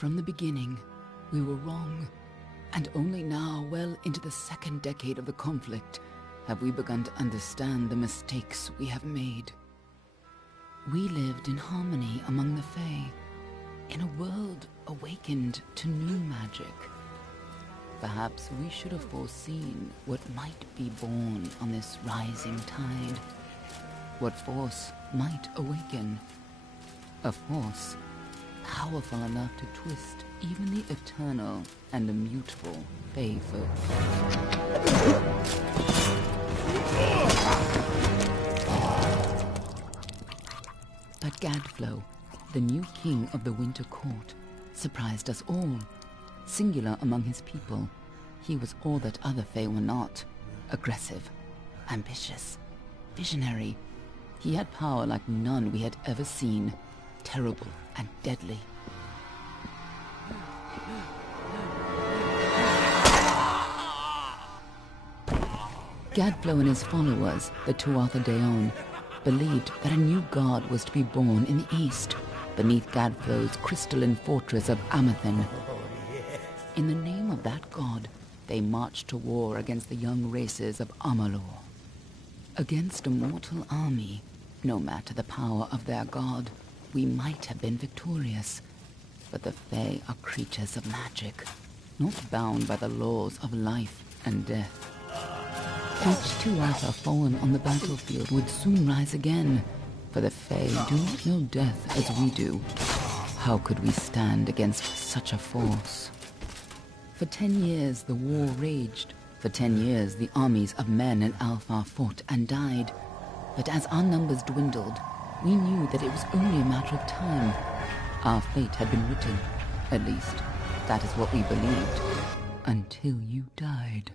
From the beginning, we were wrong, and only now, well into the second decade of the conflict, have we begun to understand the mistakes we have made. We lived in harmony among the Fae, in a world awakened to new magic. Perhaps we should have foreseen what might be born on this rising tide. What force might awaken. A force powerful enough to twist even the eternal and immutable Fae folk. But Gadflow, the new king of the Winter Court, surprised us all. Singular among his people, he was all that other Fae were not. Aggressive, ambitious, visionary. He had power like none we had ever seen, terrible and deadly. Gadflow and his followers, the Tuatha Deon, believed that a new god was to be born in the east, beneath Gadflow's crystalline fortress of Amathen. In the name of that god, they marched to war against the young races of Amalur. Against a mortal army, no matter the power of their god, we might have been victorious. But the Fae are creatures of magic, not bound by the laws of life and death. Each Tuatha fallen on the battlefield would soon rise again, for the Fae do not know death as we do. How could we stand against such a force? For 10 years the war raged. For 10 years the armies of Men and Alpha fought and died. But as our numbers dwindled, we knew that it was only a matter of time. Our fate had been written. At least, that is what we believed. Until you died.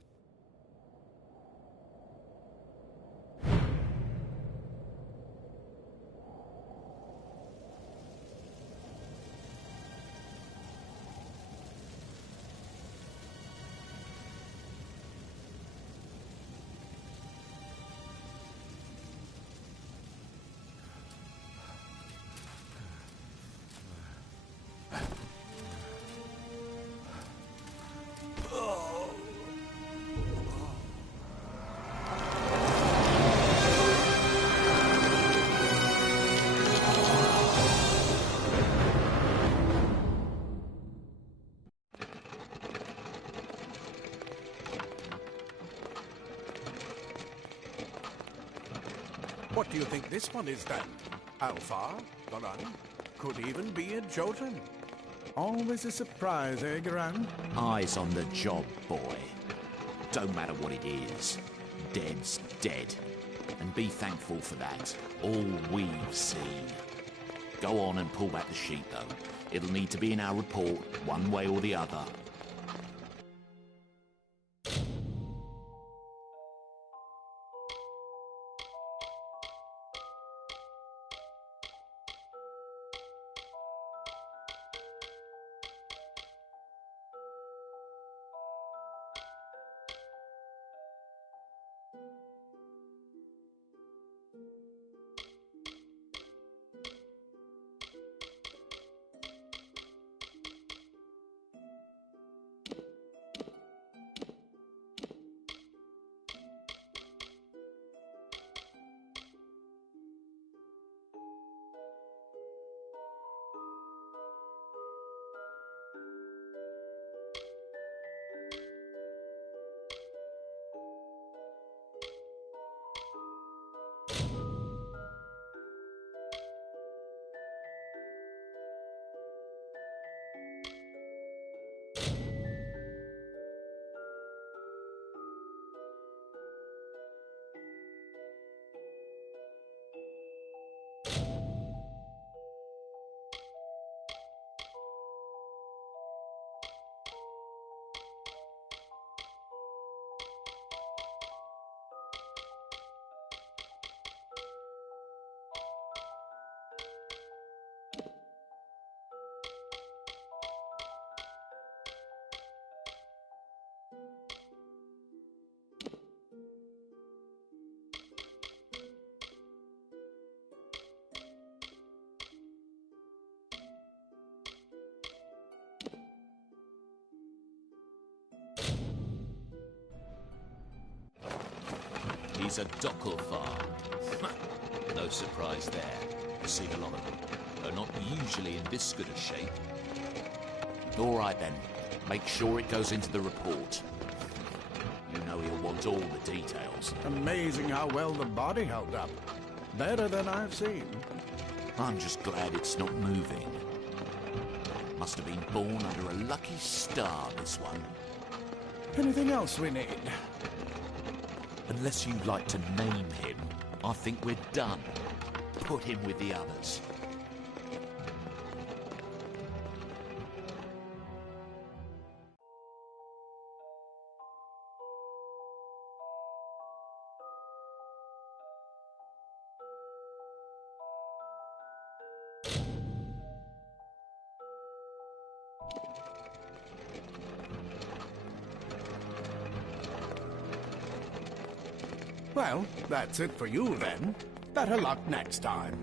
What do you think this one is then? Alpha, Garan? Could even be a Jotun. Always a surprise, eh, Garan? Eyes on the job, boy. Don't matter what it is. Dead's dead. And be thankful for that. All we've seen. Go on and pull back the sheet, though. It'll need to be in our report, one way or the other. is a Dockle. No surprise there. I've seen a lot of them. They're not usually in this good a shape. All right then. Make sure it goes into the report. You know he'll want all the details. Amazing how well the body held up. Better than I've seen. I'm just glad it's not moving. Must have been born under a lucky star, this one. Anything else we need? Unless you'd like to name him, I think we're done. Put him with the others. Well, that's it for you then. Better luck next time.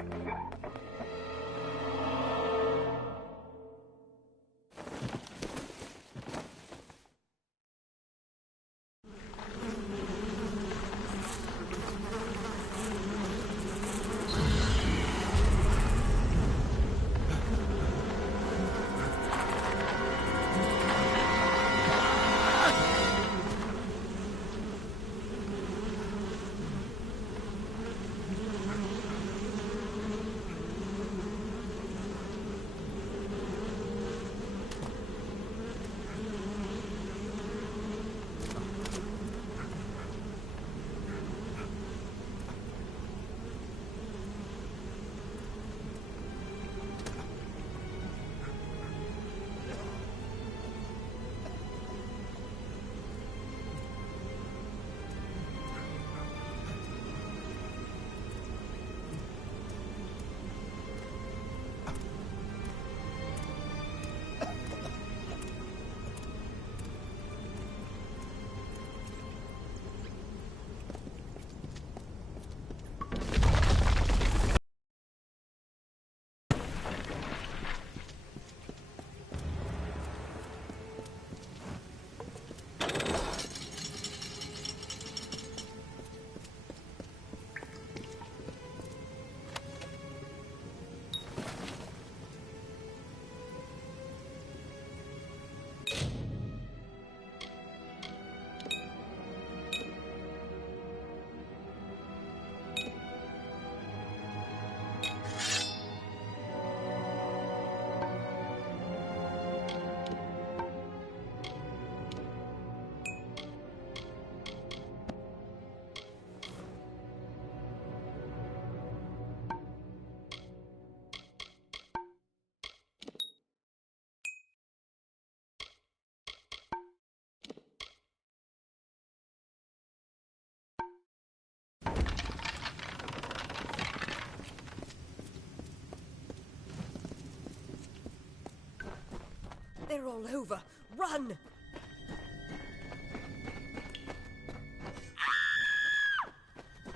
They're all over. Run!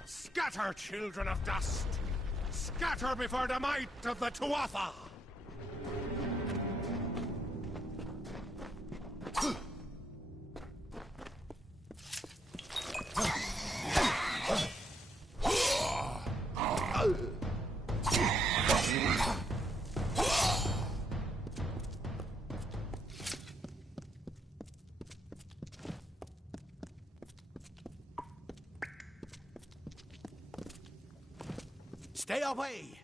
Scatter, children of dust! Scatter before the might of the Tuatha! Stay away!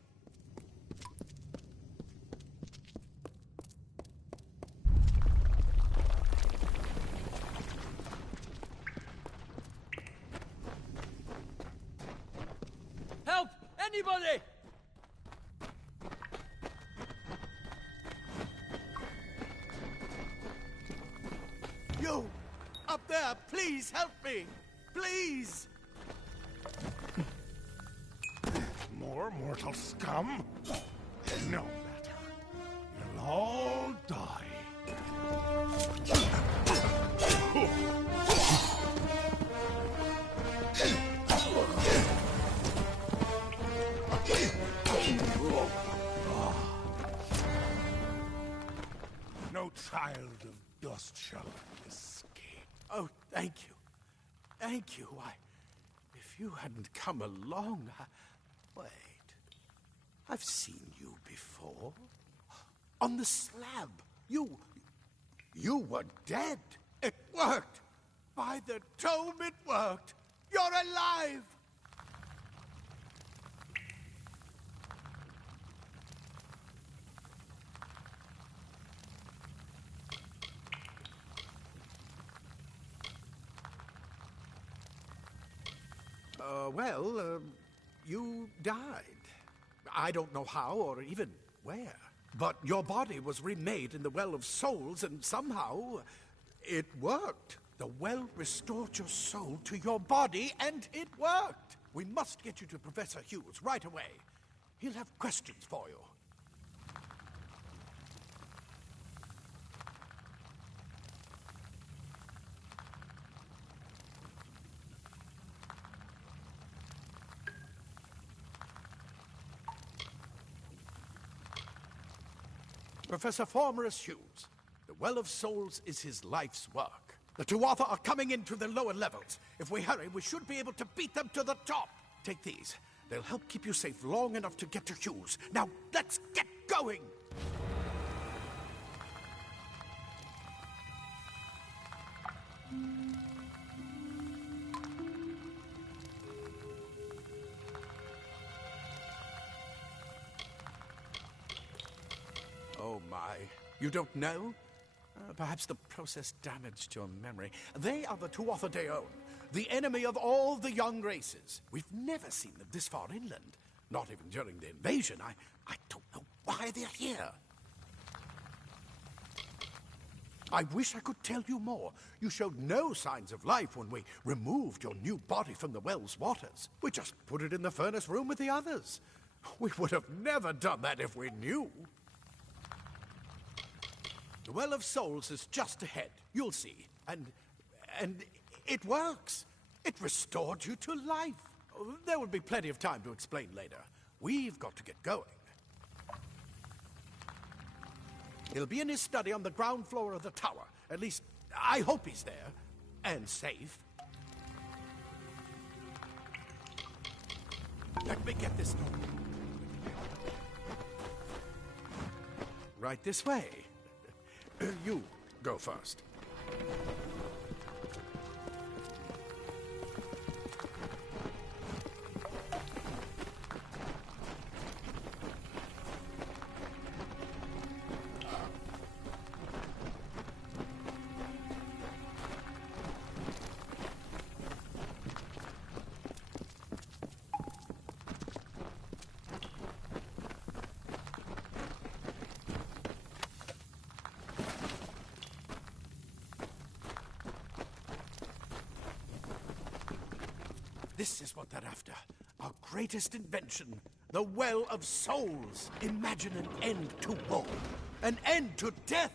Help! Anybody! You! Up there! Please help me! Please! More mortal scum? No matter. You'll all die. No child of dust shall escape. Oh, thank you. Thank you. If you hadn't come along... Wait. I've seen you before. On the slab. You were dead. It worked. By the tome, it worked. You're alive. You died. I don't know how or even where. But your body was remade in the Well of Souls, and somehow it worked. The well restored your soul to your body, and it worked. We must get you to Professor Hughes right away. He'll have questions for you. Professor Formorus Hughes. The Well of Souls is his life's work. The Tuatha are coming into the lower levels. If we hurry, we should be able to beat them to the top. Take these. They'll help keep you safe long enough to get to Hughes. Now, let's get going! Oh, my. You don't know? Perhaps the process damaged your memory. They are the Tuatha Deon, the enemy of all the young races. We've never seen them this far inland. Not even during the invasion. I don't know why they're here. I wish I could tell you more. You showed no signs of life when we removed your new body from the well's waters. We just put it in the furnace room with the others. We would have never done that if we knew. The Well of Souls is just ahead. You'll see. And it works. It restored you to life. There will be plenty of time to explain later. We've got to get going. He'll be in his study on the ground floor of the tower. At least, I hope he's there. And safe. Let me get this door. Right this way. You go first. This is what they're after. Our greatest invention. The Well of Souls. Imagine an end to war. An end to death.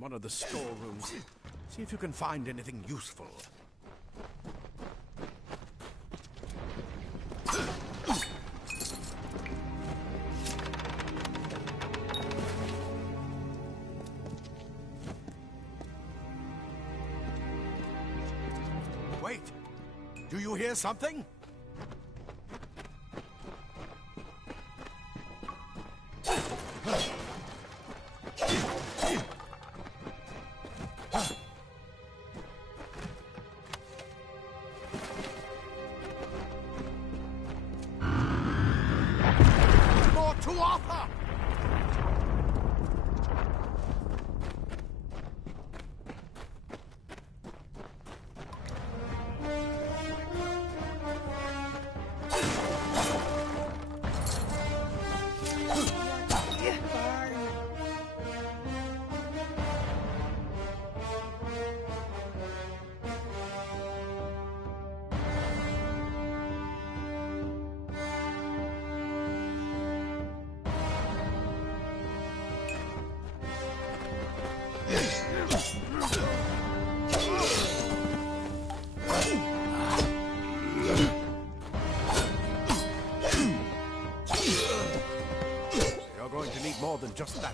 One of the storerooms. See if you can find anything useful. Wait! Do you hear something?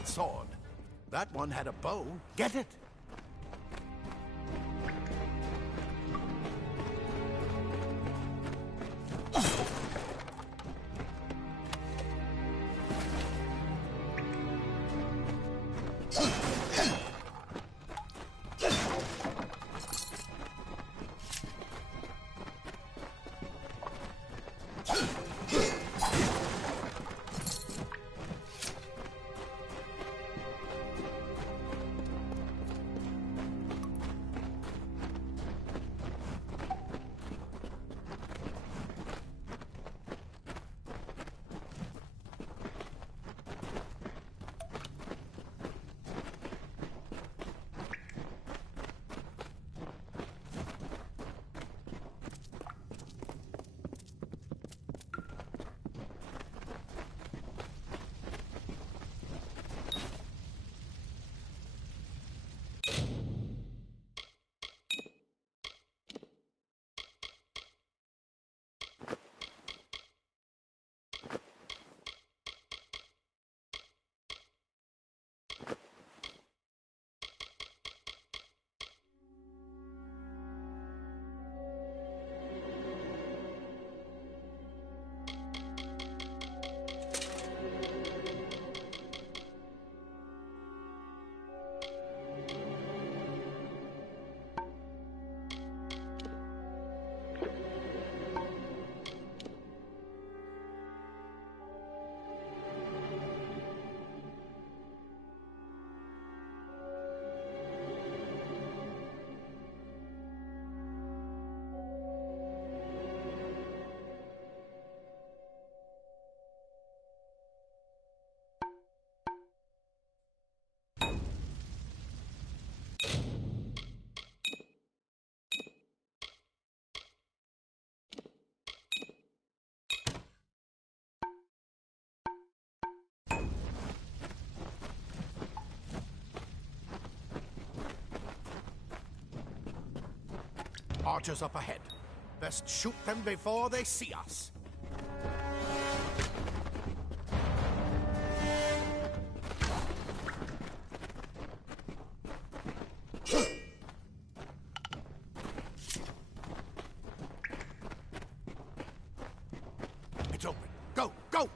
that sword. That one had a bow. Get it? Archers up ahead. Best shoot them before they see us. It's open. Go, go!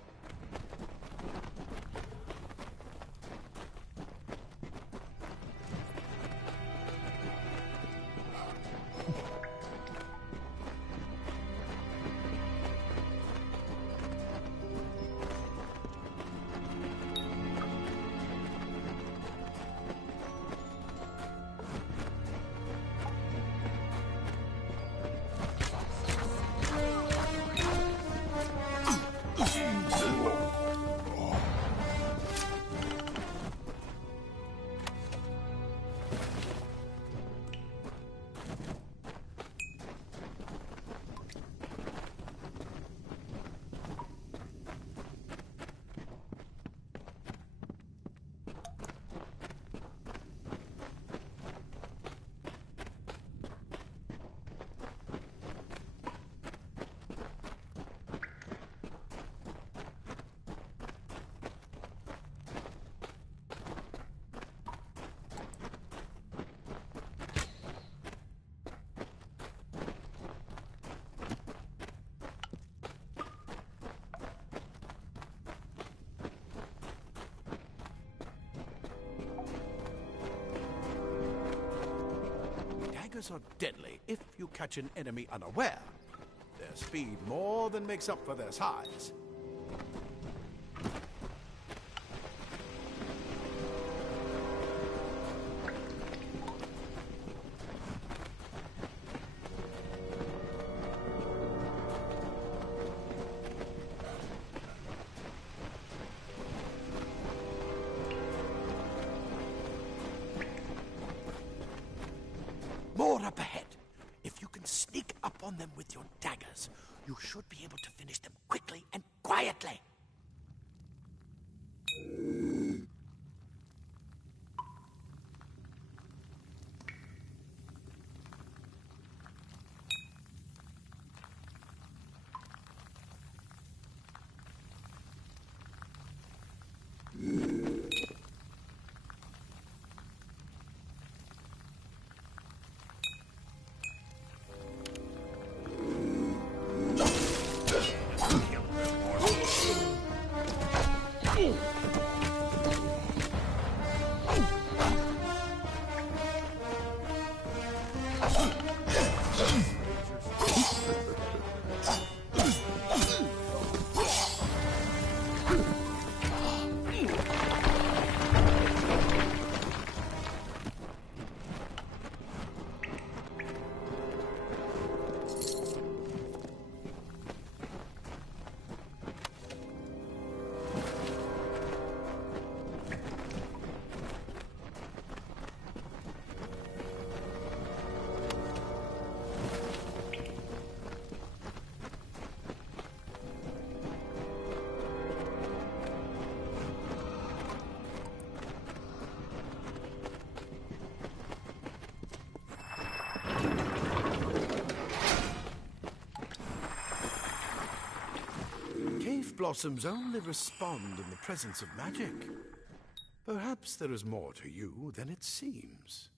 Daggers are deadly if you catch an enemy unaware. Their speed more than makes up for their size. More up ahead. If you can sneak up on them with your daggers, you should be able to finish them quickly and quietly. Blossoms only respond in the presence of magic. Perhaps there is more to you than it seems.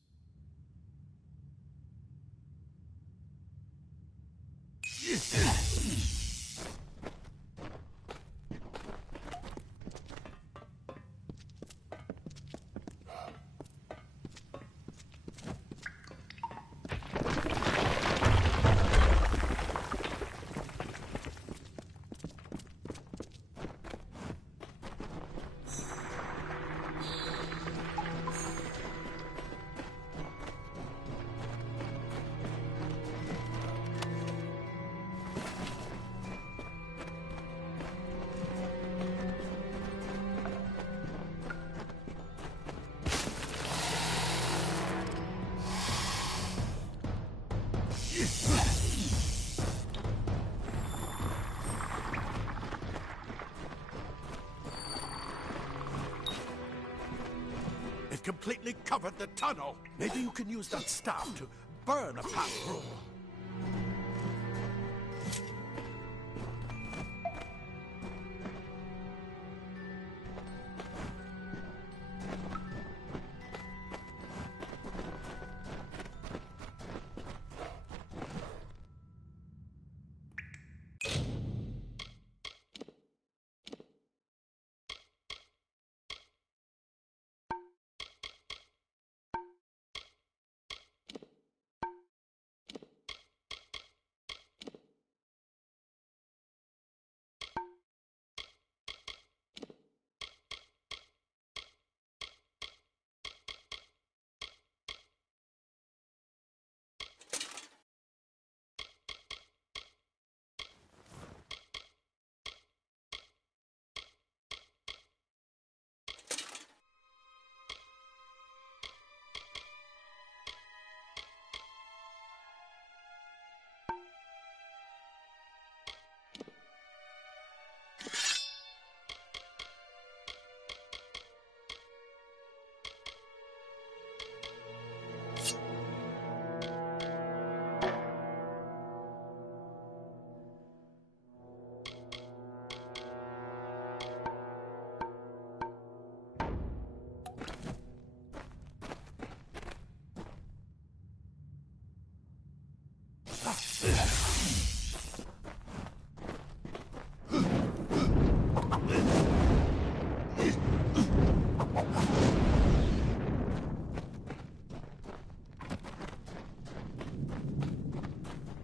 It completely covered the tunnel. Maybe you can use that staff to burn a path through.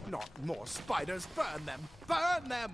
Not more spiders! Burn them! Burn them!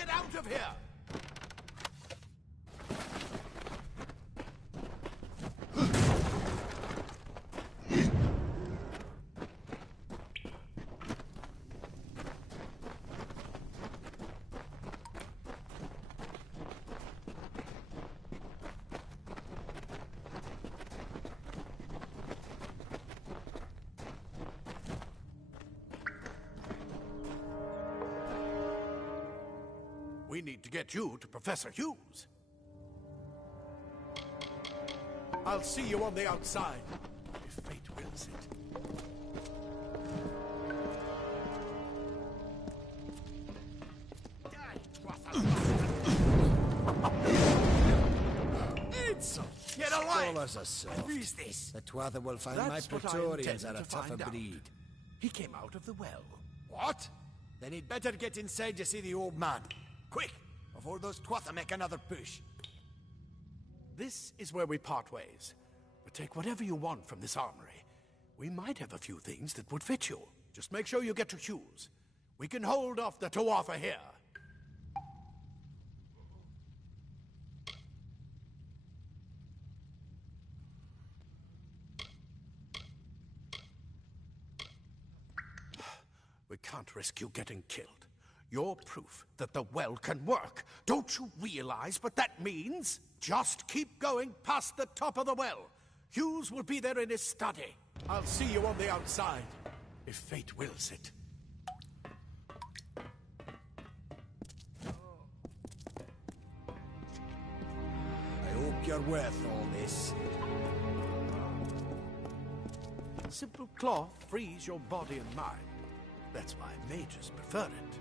Get out of here! We need to get you to Professor Hughes. I'll see you on the outside, if fate wills it. Get away! Scholars are soft. Who's this? The Twather will find That's my what I Praetorians are intended a to tougher find out. breed. He came out of the well. What? Then he'd better get inside to see the old man. Quick! Before those Twather make another push. This is where we part ways. But take whatever you want from this armory. We might have a few things that would fit you. Just make sure you get to Hughes. We can hold off the Tuatha here. We can't risk you getting killed. You're proof that the well can work. Don't you realize what that means? Just keep going past the top of the well. Hughes will be there in his study. I'll see you on the outside, if fate wills it. I hope you're worth all this. Simple cloth frees your body and mind. That's why mages prefer it.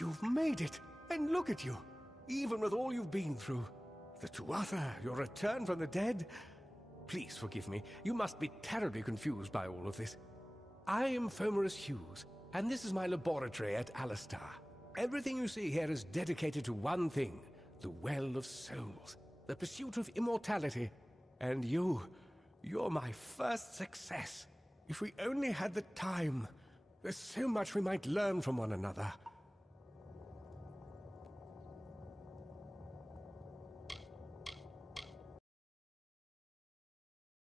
You've made it, and look at you. Even with all you've been through. The Tuatha, your return from the dead. Please forgive me. You must be terribly confused by all of this. I am Fomerus Hughes, and this is my laboratory at Alistar. Everything you see here is dedicated to one thing, the Well of Souls, the pursuit of immortality. And you're my first success. If we only had the time, there's so much we might learn from one another.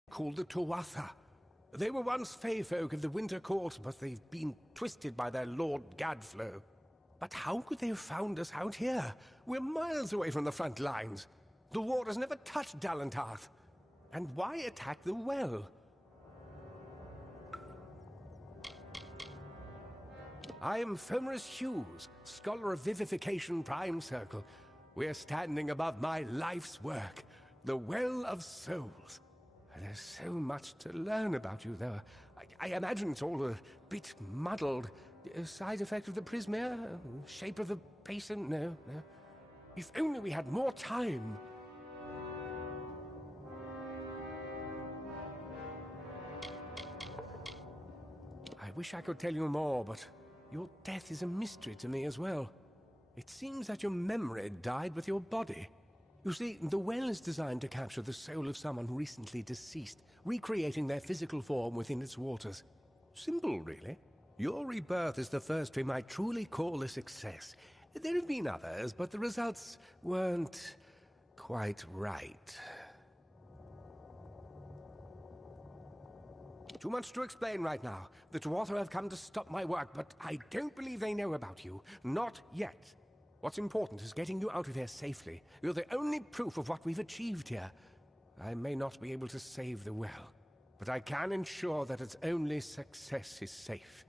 Called the Tuatha. They were once Fey folk of the Winter Court, but they've been twisted by their Lord Gadflow. But how could they have found us out here? We're miles away from the front lines. The war has never touched Dalentarth. And why attack the well? I am Fomerus Hughes, Scholar of Vivification Prime Circle. We're standing above my life's work, the Well of Souls. There's so much to learn about you, though. I imagine it's all a bit muddled. A side effect of the prismere? Shape of the basin? No. If only we had more time. I wish I could tell you more, but your death is a mystery to me as well. It seems that your memory died with your body. You see, the well is designed to capture the soul of someone recently deceased, recreating their physical form within its waters. Simple, really. Your rebirth is the first we might truly call a success. There have been others, but the results weren't quite right. Too much to explain right now. The Tuatha have come to stop my work, but I don't believe they know about you. Not yet. What's important is getting you out of here safely. You're the only proof of what we've achieved here. I may not be able to save the well, but I can ensure that its only success is safe.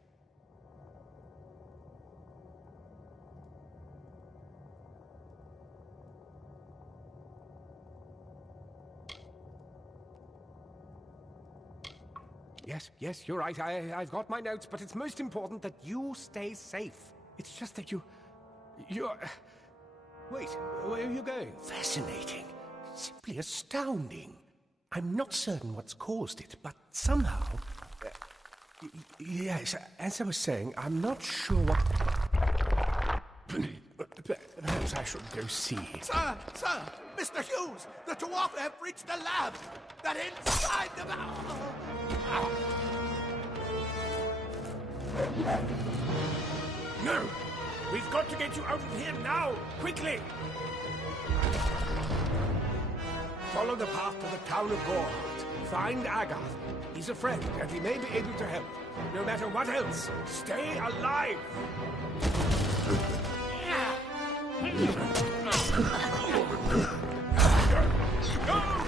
Yes, you're right. I've got my notes, but it's most important that you stay safe. It's just that you're... Wait, where are you going? Fascinating. Simply astounding. I'm not certain what's caused it, but somehow... yes, as I was saying, I'm not sure what... Perhaps I should go see. Sir! Mr. Hughes! The Tuatha have reached the lab! They're inside the... No! We've got to get you out of here now! Quickly! Follow the path to the town of Gorhart. Find Agath. He's a friend, and he may be able to help. No matter what else, stay alive! Go!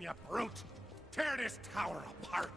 You brute! Tear this tower apart!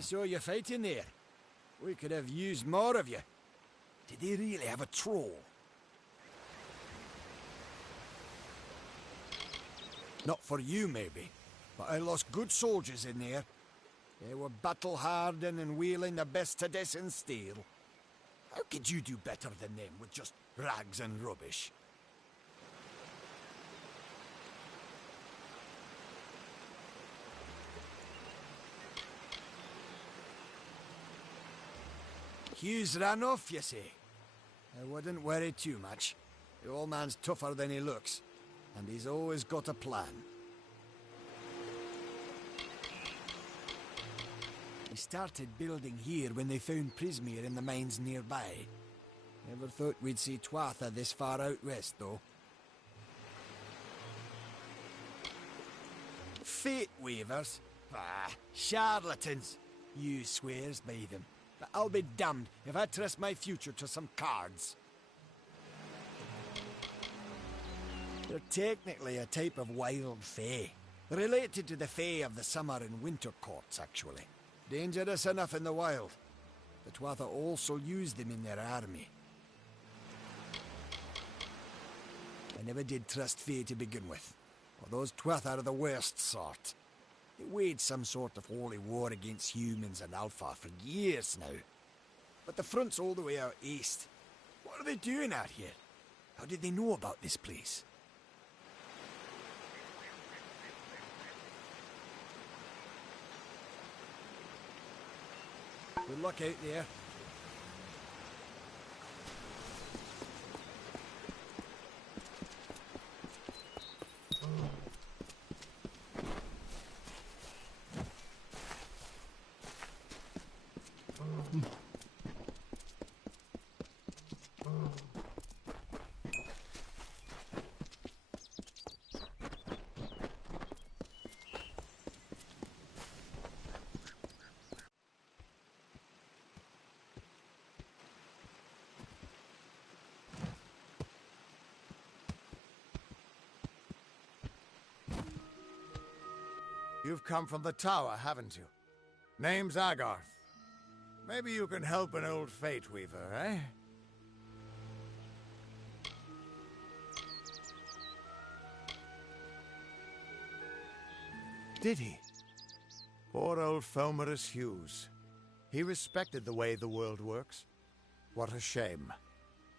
I saw you fighting there. We could have used more of you. Did they really have a troll? Not for you, maybe, but I lost good soldiers in there. They were battle-hardened and wielding the best Tedescan steel. How could you do better than them with just rags and rubbish? Hugh's ran off, you say? I wouldn't worry too much. The old man's tougher than he looks, and he's always got a plan. He started building here when they found Prismere in the mines nearby. Never thought we'd see Tuatha this far out west, though. Fate weavers? Ah, charlatans. You swears by them. But I'll be damned if I trust my future to some cards. They're technically a type of wild fae. Related to the fae of the summer and winter courts, actually. Dangerous enough in the wild. The Tuatha also use them in their army. I never did trust fae to begin with. Well, those Tuatha are the worst sort. They waged some sort of holy war against humans and Alpha for years now. But the front's all the way out east. What are they doing out here? How did they know about this place? Good luck out there. You've come from the tower, haven't you? Name's Agarth. Maybe you can help an old fate weaver, eh? Did he? Poor old Fomerus Hughes. He respected the way the world works. What a shame.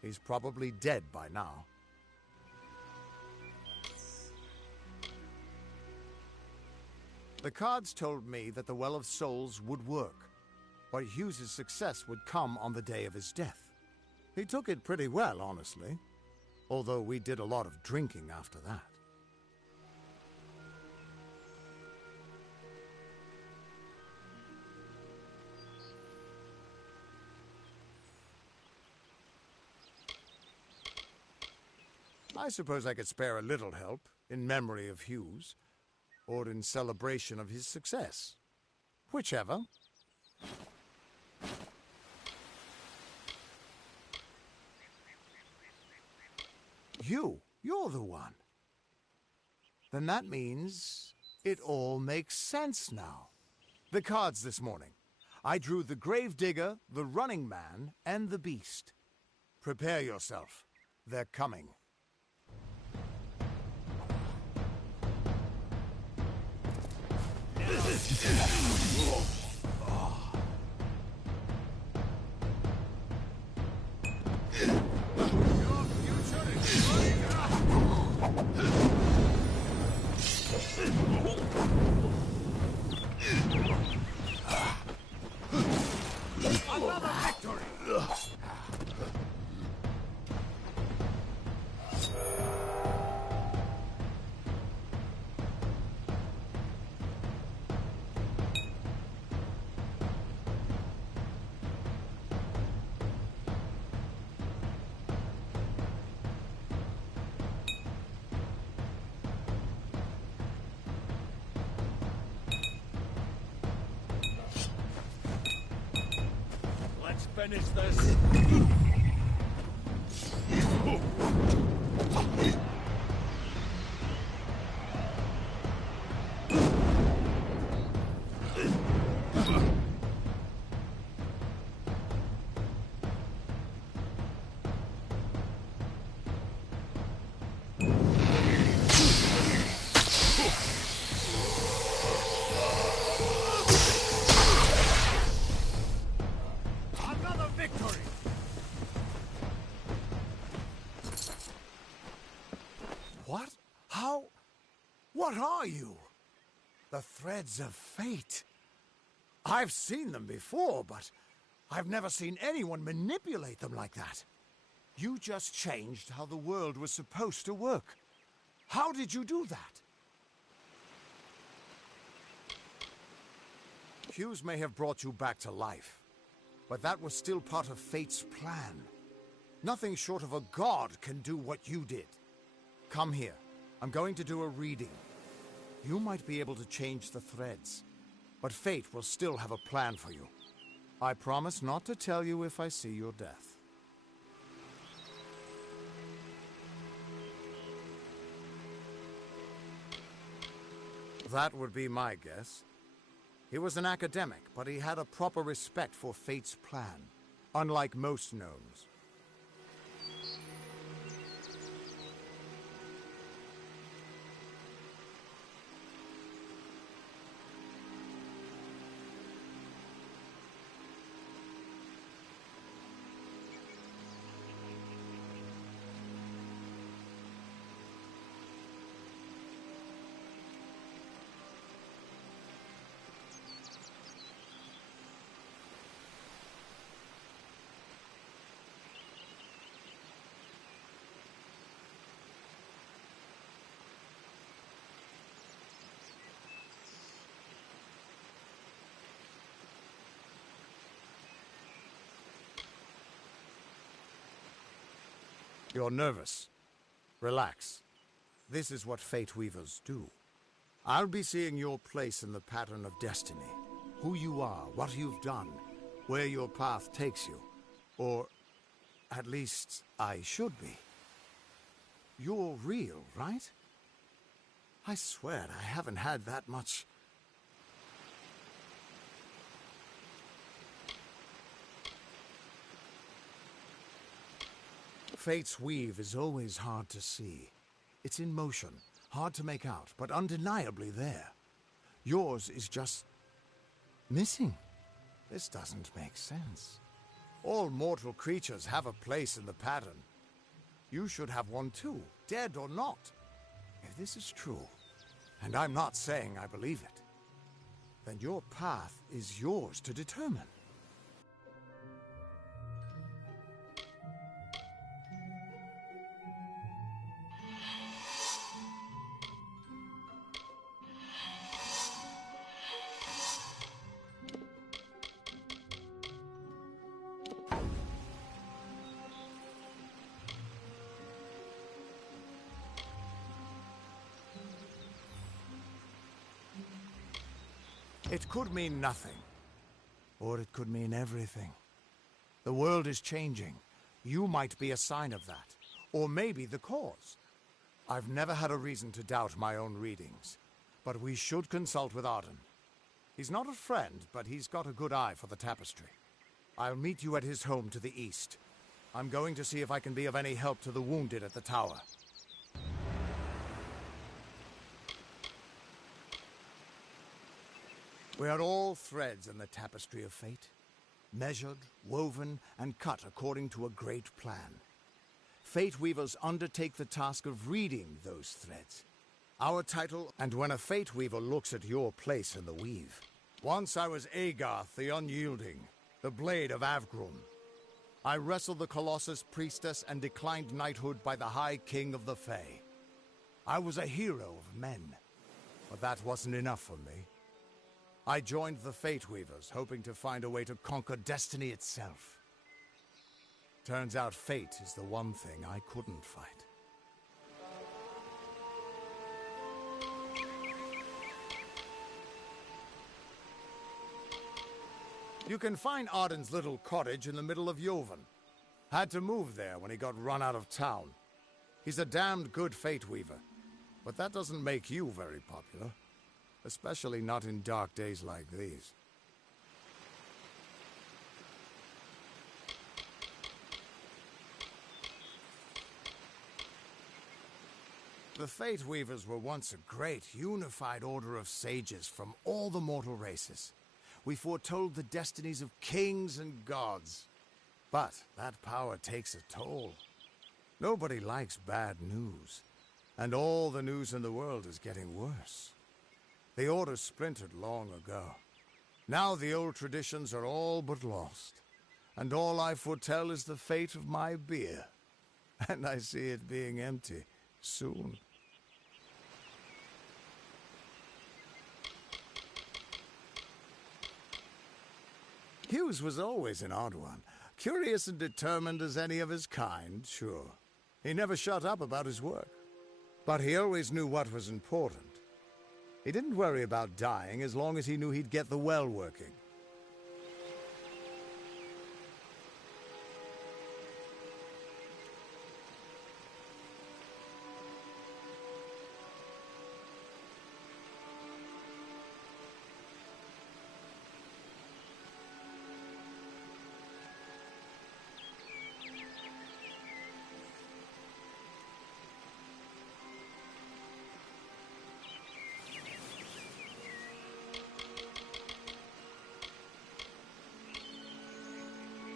He's probably dead by now. The cards told me that the Well of Souls would work, but Hughes's success would come on the day of his death. He took it pretty well, honestly, although we did a lot of drinking after that. I suppose I could spare a little help in memory of Hughes, or in celebration of his success. Whichever. You're the one. Then that means it all makes sense now. The cards this morning. I drew the Gravedigger, the Running Man, and the Beast. Prepare yourself. They're coming. Another victory! Let's finish this. What are you? The threads of fate. I've seen them before, but I've never seen anyone manipulate them like that. You just changed how the world was supposed to work. How did you do that? Hughes may have brought you back to life, but that was still part of fate's plan. Nothing short of a god can do what you did. Come here. I'm going to do a reading. You might be able to change the threads, but fate will still have a plan for you. I promise not to tell you if I see your death. That would be my guess. He was an academic, but he had a proper respect for fate's plan, unlike most gnomes. You're nervous. Relax. This is what Fate Weavers do. I'll be seeing your place in the pattern of destiny. Who you are, what you've done, where your path takes you. Or, at least, I should be. You're real, right? I swear I haven't had that much... Fate's weave is always hard to see. It's in motion, hard to make out, but undeniably there. Yours is just... missing. This doesn't make sense. All mortal creatures have a place in the pattern. You should have one too, dead or not. If this is true, and I'm not saying I believe it, then your path is yours to determine. It could mean nothing, or it could mean everything. The world is changing. You might be a sign of that, or maybe the cause. I've never had a reason to doubt my own readings, but we should consult with Arden. He's not a friend, but he's got a good eye for the tapestry. I'll meet you at his home to the east. I'm going to see if I can be of any help to the wounded at the tower. We are all threads in the tapestry of fate, measured, woven, and cut according to a great plan. Fate Weavers undertake the task of reading those threads. Our title, and when a Fate Weaver looks at your place in the weave. Once I was Agarth the Unyielding, the Blade of Avgrum. I wrestled the Colossus Priestess and declined knighthood by the High King of the Fae. I was a hero of men, but that wasn't enough for me. I joined the Fate Weavers, hoping to find a way to conquer destiny itself. Turns out fate is the one thing I couldn't fight. You can find Arden's little cottage in the middle of Joven. Had to move there when he got run out of town. He's a damned good Fate Weaver, but that doesn't make you very popular. Especially not in dark days like these. The Fate Weavers were once a great, unified order of sages from all the mortal races. We foretold the destinies of kings and gods. But that power takes a toll. Nobody likes bad news. And all the news in the world is getting worse. The Order splintered long ago. Now the old traditions are all but lost. And all I foretell is the fate of my beer. And I see it being empty soon. Hughes was always an odd one. Curious and determined as any of his kind, sure. He never shut up about his work. But he always knew what was important. He didn't worry about dying as long as he knew he'd get the well working.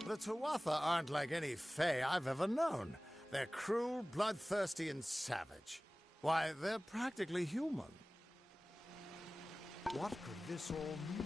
The Tuatha aren't like any Fae I've ever known. They're cruel, bloodthirsty, and savage. Why, they're practically human. What could this all mean?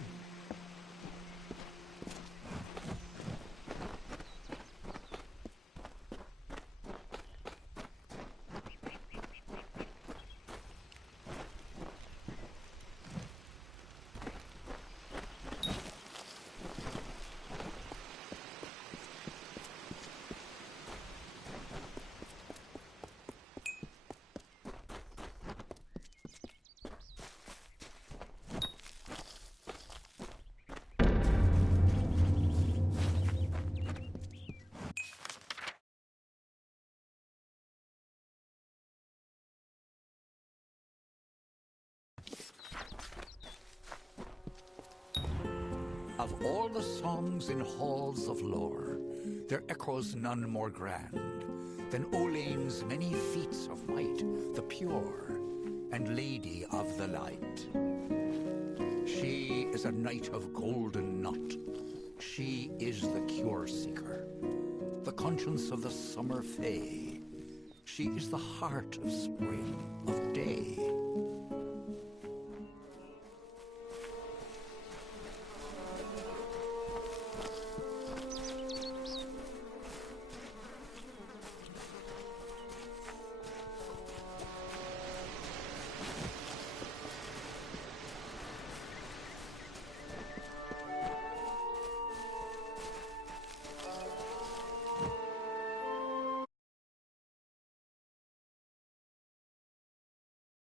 Of all the songs in halls of lore, there echoes none more grand than Olain's many feats of might, the pure and lady of the light. She is a knight of golden knot. She is the cure seeker, the conscience of the summer fae. She is the heart of spring, of day.